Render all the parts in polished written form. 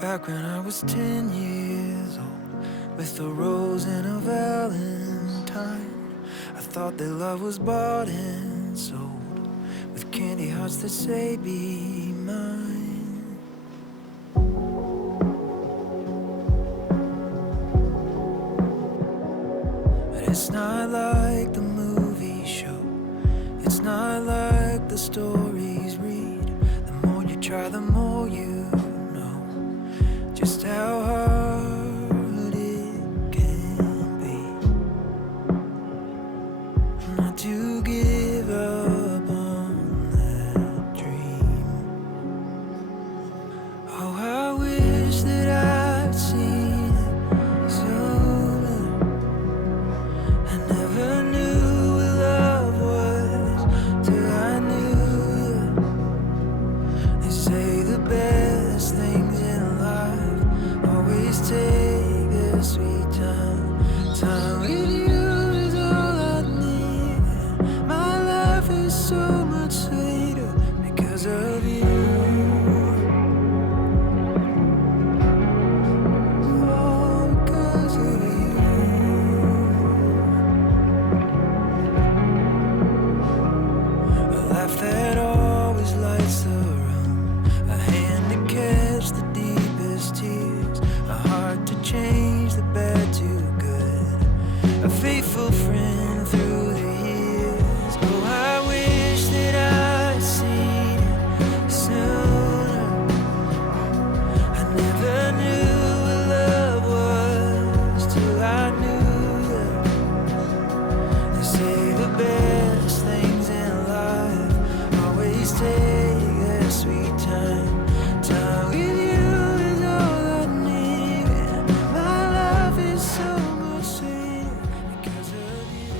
Back when I was 10 years old, with a rose and a valentine, I thought that love was bought and sold, with candy hearts that say be mine. But it's not like the movie show, it's not like the stories read. The more you try, the more you just how hard it can be not to give up on that dream. Oh, I wish that I'd seen it sooner. I never knew what love was till I knew you. They say the best things in life always take a sweet time. Time with you is all I need. My life is so much sweeter because of you. Oh, because of you. A laugh that always lights the room, a hand to catch the deepest tears, a heart to change the bad to good, a faithful friend through the years. Oh, I wish that I'd seen it sooner. I never knew what love was till I knew you. They say the best things in life always take a sweet time. Time with you is all I need, and my life is so much sweeter because of you.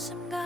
some guy